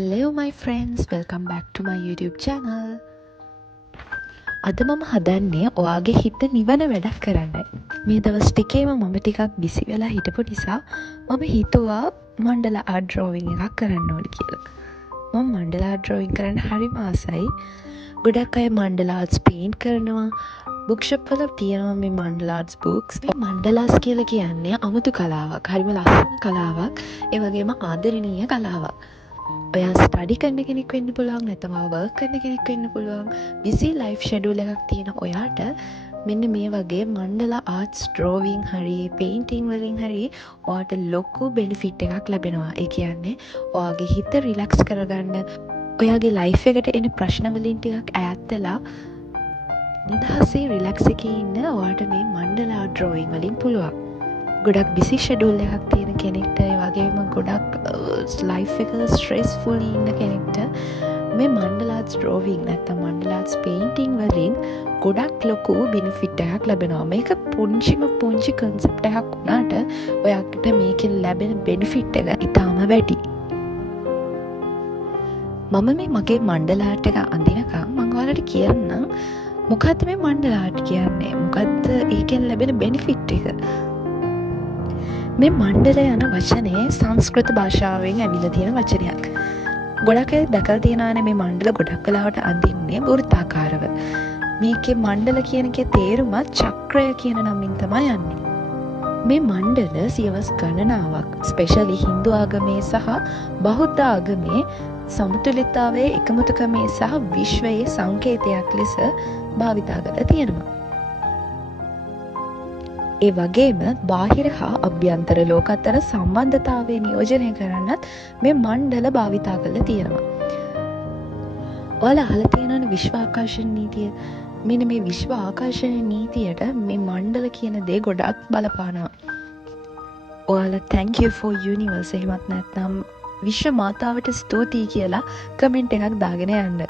Hello my friends, welcome back to my YouTube channel. අද මම හදන්නේ ඔයාගේ හිත නිවන වැඩක් කරන්නයි. මේ දවස් ටිකේම මම ටිකක් බිසි වෙලා හිටපු නිසා මම හිතුවා මණ්ඩලා ආර්ට් ඩ්‍රෝවිං එකක් කරන්න ඕනේ කියලා. මම මණ්ඩලා ආර්ට් ඩ්‍රෝවිං කරන්න හරිම ආසයි. ගොඩක් අය මණ්ඩලා ආර්ට්ස් පේන්ට් කරනවා. බුක් ෂොප් වල තියෙනවා මේ මණ්ඩලා ආර්ට්ස් බුක්ස්. මේ මණ්ඩලාස් කියලා කියන්නේ අමුතු කලාවක්. හරිම ලස්සන කලාවක්. ඒ වගේම ආදරණීය කලාවක්. ඔයා ස්ටඩි කරන කෙනෙක් වෙන්න පුළුවන්, නැත්නම් වර්ක් කරන කෙනෙක් වෙන්න පුළුවන්. බිසි ලයිෆ් ෂෙඩියුල් එකක් තියෙන ඔයාට මෙන්න මේ වගේ මණ්ඩලා ආර්ට්ස් ඩ්‍රෝවිං හරි පේන්ටිං වලින් හරි ඔයාට ලොකු බෙනිෆිට් එකක් ලැබෙනවා. ඒ කියන්නේ ඔයාගේ හිත රිලැක්ස් කරගන්න, ඔයාගේ ලයිෆ් එකට එන ප්‍රශ්න වලින් ටිකක් ඈත් වෙලා නිදහසේ රිලැක්ස් එකේ ඉන්න ඔයාට මේ මණ්ඩලා ඩ්‍රෝවිං වලින් පුළුවන්. ගොඩක් බිසි ෂෙඩියුල් එකක් තියෙන කෙනෙක්ට, ඒ වගේම ගොඩක් ලයිෆ් එක ස්ට්‍රෙස්ෆුල් ඉන්න කෙනෙක්ට මේ මණ්ඩලා ආර්ට්ස් ඩ්‍රෝවිං නැත්නම් මණ්ඩලා ආර්ට්ස් පේන්ටිං වලින් ගොඩක් ලොකු බෙනිෆිට් එකක් ලැබෙනවා. මේක පුංචි කන්සෙප්ට් එකක් වුණාට ඔයාට මේකෙන් ලැබෙන බෙනිෆිට් එක ඉතාම වැඩි. මම මේ මගේ මණ්ඩලා ආර්ට් එක අඳිනකම් මම ඔයාලට කියන්නම් මොකද්ද මේ මණ්ඩලා ආර්ට් කියන්නේ, මොකද්ද ඒකෙන් ලැබෙන බෙනිෆිට් එක. මේ මණ්ඩල යන වචනේ සංස්කෘත භාෂාවෙන් ඇවිල්ලා තියෙන වචනයක්. ගොඩක් අය දැකලා තියෙනවානේ මේ මණ්ඩල ගොඩක් වෙලාවට අඳින්නේ වෘත්තාකාරව. මේකේ මණ්ඩල කියන එකේ තේරුමත් චක්‍රය කියන නමින් තමයි යන්නේ. මේ මණ්ඩල සියවස් ගණනාවක් ස්පෙෂලි හින්දු ආගමේ සහ බෞද්ධ ආගමේ සමතුලිතතාවයේ එකමුතුකමේ සහ විශ්වයේ සංකේතයක් ලෙස භාවිතා කරලා තියෙනවා. ඒ වගේම බාහිර හා අභ්‍යන්තර ලෝක අතර සම්බන්ධතාවය නියෝජනය කරන්නත් මේ මණ්ඩල භාවිතා කරලා තියෙනවා. ඔයාලා අහලා තියෙනවනේ විශ්ව ආකර්ෂණ නීතිය. මෙන්න මේ විශ්ව ආකර්ෂණ නීතියට මේ මණ්ඩල කියන දේ ගොඩක් බලපානවා. ඔයාලා thank you for universe එහෙමත් නැත්නම් විශ්ව මාතාවට ස්තුතියි කියලා කමෙන්ට් එකක් දාගෙන යන්න.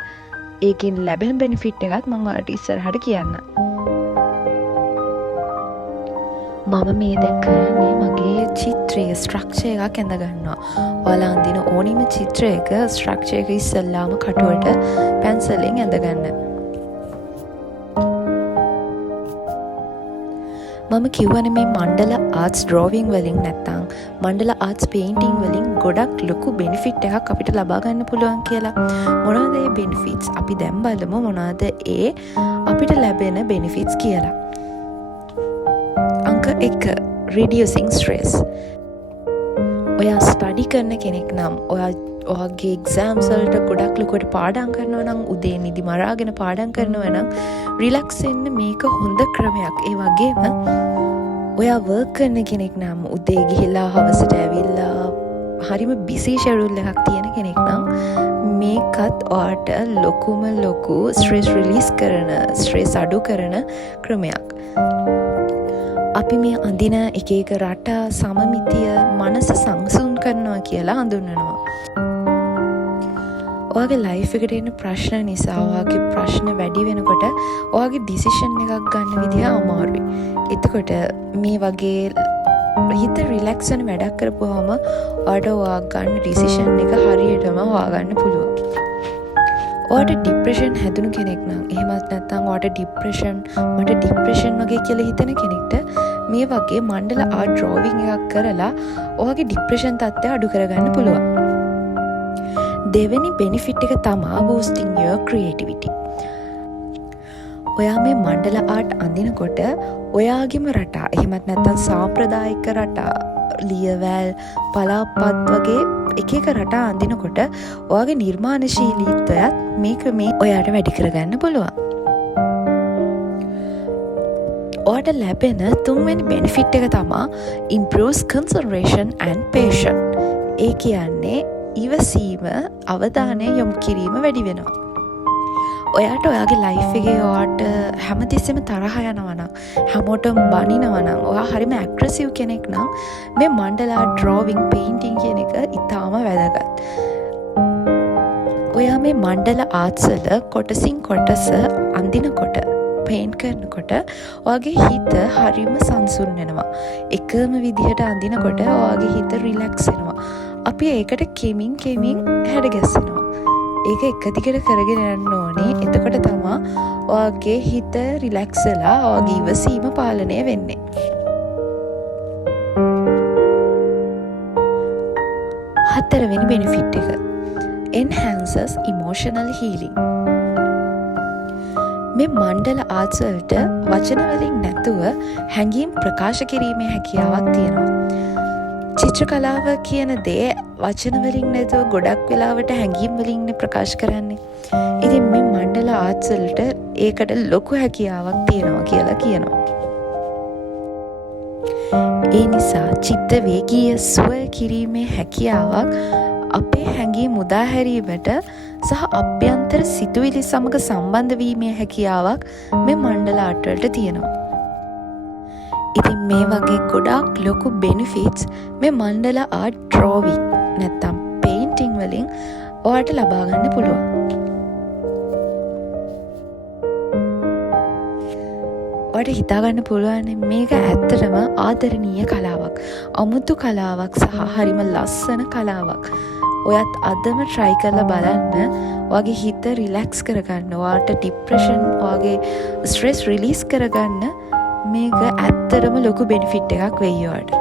ඒකෙන් ලැබෙන බෙනිෆිට් එකත් මම ඔයාලට ඉස්සරහට කියන්නම්. මම මේ දැන් කරන්නේ මගේ චිත්‍රයේ ස්ට්‍රක්චර් එකක් ඇඳ ගන්නවා. ඔයාලා අඳින ඕනිම චිත්‍රයක ස්ට්‍රක්චර් එක ඉස්සෙල්ලාම කටුවට පැන්සලෙන් ඇඳ ගන්න. මම කියවනේ මේ මණ්ඩලා ආර්ට්ස් ඩ්‍රෝවිං වලින් නැත්තම් මණ්ඩලා ආර්ට්ස් පේන්ටිං වලින් ගොඩක් ලොකු බෙනිෆිට් එකක් අපිට ලබා ගන්න පුළුවන් කියලා. මොනවද ඒ බෙනිෆිට්ස්? අපි දැන් බලමු මොනවද ඒ අපිට ලැබෙන බෙනිෆිට්ස් කියලා. අංක 1 reducing stress. ඔයා ස්ටඩි කරන කෙනෙක් නම් ඔයාගේ එක්සෑම්ස් වලට ගොඩක් ලොකුවට පාඩම් කරනවා නම්, උදේ නිදි මරාගෙන පාඩම් කරනවා නම් රිලැක්ස් වෙන්න මේක හොඳ ක්‍රමයක්. ඒ වගේම ඔයා වර්ක් කරන කෙනෙක් නම් උදේ ගිහිලා හවසට ඇවිල්ලා හරිම බිසි ෂෙඩියුල් එකක් තියෙන කෙනෙක් නම් මේකත් ඔයාට ලොකු ස්ට්‍රෙස් රිලීස් කරන, ස්ට්‍රෙස් අඩු කරන ක්‍රමයක්. අපි මේ අඳින එක රට සමමිතිය මනස සංසුන් කරනවා කියලා හඳුන්වනවා. ඔයාගේ ලයිෆ් එකට එන ප්‍රශ්න නිසා ඔයාගේ ප්‍රශ්න වැඩි වෙනකොට ඔයාගේ ඩිසිෂන් එකක් ගන්න විදිහ අමාරුයි. එතකොට මේ වගේ හිත රිලැක්ස් වෙන වැඩක් කරපුවාම ඔයාට ඔයා ගන්න ඩිසිෂන් එක හරියටම හොයාගන්න පුළුවන්. ඔයාට ડિප්‍රෙෂන් හැදුණු කෙනෙක් නම්, එහෙමත් නැත්නම් ඔයාට මට ડિප්‍රෙෂන් වගේ කියලා හිතෙන කෙනෙක්ට මේ වගේ මණ්ඩලා ආර්ට් ඩ්‍රෝවිං එකක් කරලා ඔයාගේ ඩිප්‍රෙෂන් තත්ත්වය අඩු කරගන්න පුළුවන්. දෙවෙනි බෙනිෆිට් එක තමයි boosting your creativity. ඔයා මේ මණ්ඩලා ආර්ට් අඳිනකොට ඔයාගේම රටා, එහෙමත් නැත්නම් සාම්ප්‍රදායික රටා, ලියවැල්, පලාපත් වගේ එක රටා අඳිනකොට ඔයාගේ නිර්මාණශීලීත්වයත් මේ ක්‍රමේ ඔයාට වැඩි කරගන්න පුළුවන්. ඔයාට ලැබෙන තුන්වෙනි බෙනිෆිට් එක තමයි improves concentration and patience. ඒ කියන්නේ ඉවසීම, අවධානය යොමු කිරීම වැඩි වෙනවා. ඔයාට ඔයාගේ ලයිෆ් එකේ ඔයාට හැමතිස්සෙම තරහ යනවා නම්, හැමෝටම බනිනවා නම්, ඔයා හරිම ඇග්‍රෙසිව් කෙනෙක් නම් මේ මණ්ඩලා ඩ්‍රෝවිං පේන්ටිං කියන එක ඉතාම වැදගත්. ඔයා මේ මණ්ඩලා ආර්ට්ස් වල කොටසින් කොටස අඳිනකොට, පේන්ට් කරනකොට ඔයාගේ හිත හරිම සංසුන් වෙනවා. එකම විදිහට අඳිනකොට ඔයාගේ හිත රිලැක්ස් වෙනවා. අපි ඒකට කෙමින් හැඩ ගැස්සෙනවා. ඒක එක දිගට කරගෙන යන්න ඕනේ. එතකොට තමා ඔයාගේ හිත රිලැක්ස් වෙලා ඔයාගේ ඉවසීම පාලනය වෙන්නේ. හතරවෙනි බෙනිෆිට් එක enhances emotional healing. මේ මණ්ඩල ආර්ට්ස් වලට වචන වලින් නැතුව හැඟීම් ප්‍රකාශ කිරීමේ හැකියාවක් තියෙනවා. චිත්‍ර කලාව කියන දේ වචන වලින් නැතුව ගොඩක් වෙලාවට හැඟීම් වලින් ප්‍රකාශ කරන්නේ. ඉතින් මේ මණ්ඩල ආර්ට්ස් වලට ඒකට ලොකු හැකියාවක් තියෙනවා කියලා කියනවා. ඒ නිසා චිත්ත වේගීය සුවය කිරීමේ හැකියාවක් අපේ හැඟීම් මුදාහැරීමට සහ අභ්‍යන්තර සිතුවිලි සමග සම්බන්ධ වීමේ හැකියාවක් මේ මණ්ඩල ආර්ට් වලට තියෙනවා. ඉතින් මේ වගේ ගොඩාක් ලොකු බෙනිෆිට්ස් මේ මණ්ඩල ආර්ට් ඩ්‍රෝවිං නැත්තම් පේන්ටිං වලින් ඔයාලට ලබා ගන්න පුළුවන්. ඔයාලට හිතා ගන්න පුළුවන් මේක ඇත්තටම ආදරණීය කලාවක්, අමුතු කලාවක් සහ හරිම ලස්සන කලාවක්. ඔයත් අදම try කරලා බලන්න. ඔයාගේ හිත රිලැක්ස් කරගන්න, ඔයාට ડિප්‍රෙෂන්, ඔයාගේ ස්ට්‍රෙස් රිලීස් කරගන්න මේක ඇත්තටම ලොකු බෙනිෆිට් එකක් වෙයි ඔයාලට.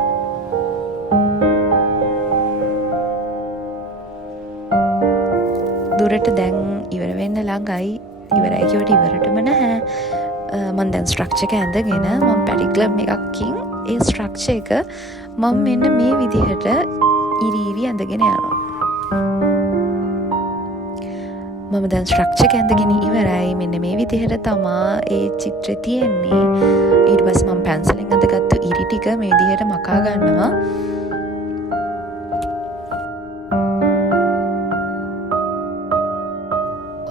දුරට දැන් ඉවර වෙන්න ළඟයි. ඉවරයි කියවට ඉවරටම නැහැ. මම දැන් ස්ට්‍රක්චර් එක ඇඳගෙන මම පැඩිග්ලම් එකකින් ඒ ස්ට්‍රක්චර් එක මම මෙන්න මේ විදිහට ඉරි ඇඳගෙන යනවා. මම දැන් ස්ට්‍රක්චර් එක ඇඳගෙන ඉවරයි. මෙන්න මේ විදිහට තමා ඒ චිත්‍රය තියෙන්නේ. ඊට පස්සේ මම පැන්සලෙන් අඳගත්තු ඉරි ටික මේ විදිහට මකා ගන්නවා.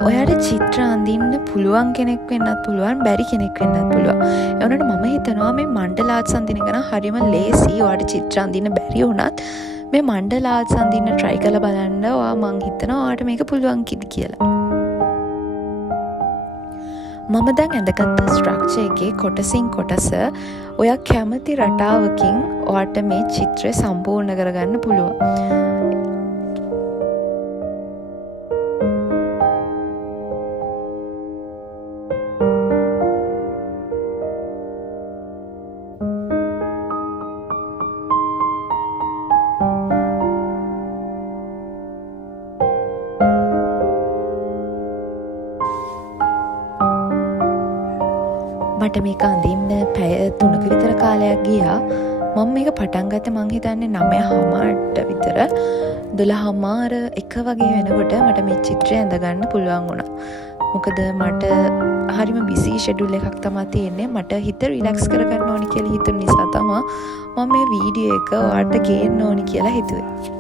ඔයාට චිත්‍ර අඳින්න පුළුවන් කෙනෙක් වෙන්නත් පුළුවන්, බැරි කෙනෙක් වෙන්නත් පුළුවන්. ඒ වුණාට මම හිතනවා මේ මණ්ඩල ආර්ට්ස් අඳින එක නම් හරිම ලේසි. ඔයාට චිත්‍ර අඳින්න බැරි වුණත් මේ මණ්ඩල ආර්ට්ස් අඳින්න try කරලා බලන්න. මං හිතනවා ඔයාට මේක පුළුවන් කියලා. මම දැන් ඇඳගත්ත ස්ට්‍රක්චර් එකේ කොටසින් කොටස ඔයා කැමති රටාවකින් ඔයාට මේ චිත්‍රය සම්පූර්ණ කරගන්න පුළුවන්. මට මේක අඳින්න පැය 3ක විතර කාලයක් ගියා. මම මේක පටන් ගත්තේ මං හිතන්නේ 9:00ට විතර. 12:00 එක වගේ වෙනකොට මට මේ චිත්‍රය ඇඳ ගන්න පුළුවන් වුණා. මොකද මට හරිම බිසි ෂෙඩියුල් එකක් තමයි තියෙන්නේ. මට හිත රිලැක්ස් කරගන්න ඕනි කියලා හිතුන නිසා තමයි මම මේ වීඩියෝ එක ඔයාලට ගේන්න ඕනි කියලා හිතුවේ.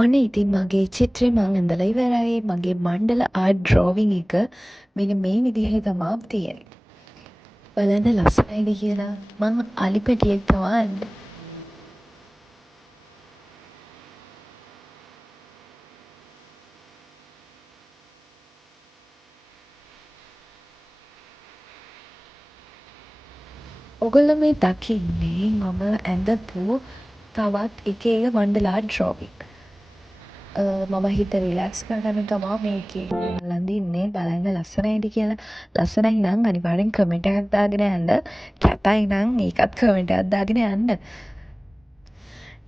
ඔන්න ඉතින් මගේ චිත්‍රය මං ඇඳලා ඉවරයි. මගේ මණ්ඩල ආර්ට් ඩ්‍රෝවිං එක මෙන්න මේ විදිහේ තමා තියෙන්නේ. බලන්න ලස්සනයිද කියලා. මං අලි පැටියෙක් තමා ඇන්දේ. ඔගොල්ලෝ මේ දකින්නේ මම ඇඳපු තවත් එක එක මණ්ඩල ආර්ට් ඩ්‍රෝවිං. මම හිත රිලැක්ස් කරගන්න තමා මේකේ අඳින්නේ. බලන්න ලස්සනයිද කියලා. ලස්සනයි නම් අනිවාර්යෙන් කමෙන්ට් එකක් දාගෙන යන්න. කැතයි නම් ඒකත් කමෙන්ට් එකක් දාගෙන යන්න.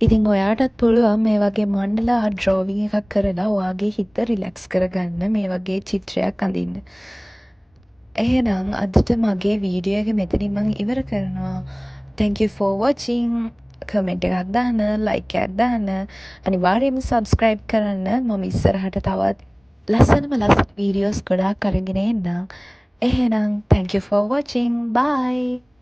ඉතින් ඔයාටත් පුළුවන් මේ වගේ මණ්ඩල ආර්ට් ඩ්‍රෝවිං එකක් කරලා ඔයාගේ හිත රිලැක්ස් කරගන්න මේ වගේ චිත්‍රයක් අඳින්න. එහෙනම් අදට මගේ වීඩියෝ එක මෙතනින් මං ඉවර කරනවා. Thank you for watching. Comment එකක් දාන්න, ලයික් එකක් දාන්න, අනිවාර්යයෙන්ම සබ්ස්ක්‍රයිබ් කරන්න. මම ඉස්සරහට තවත් ලස්සන වීඩියෝස් ගොඩාක් අරගෙන එන්නම්. එහෙනම් thank you for watching. Bye.